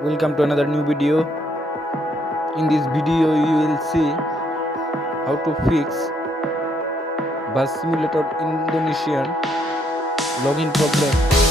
Welcome to another new video. In this video you will see how to fix Bus Simulator Indonesian login problem.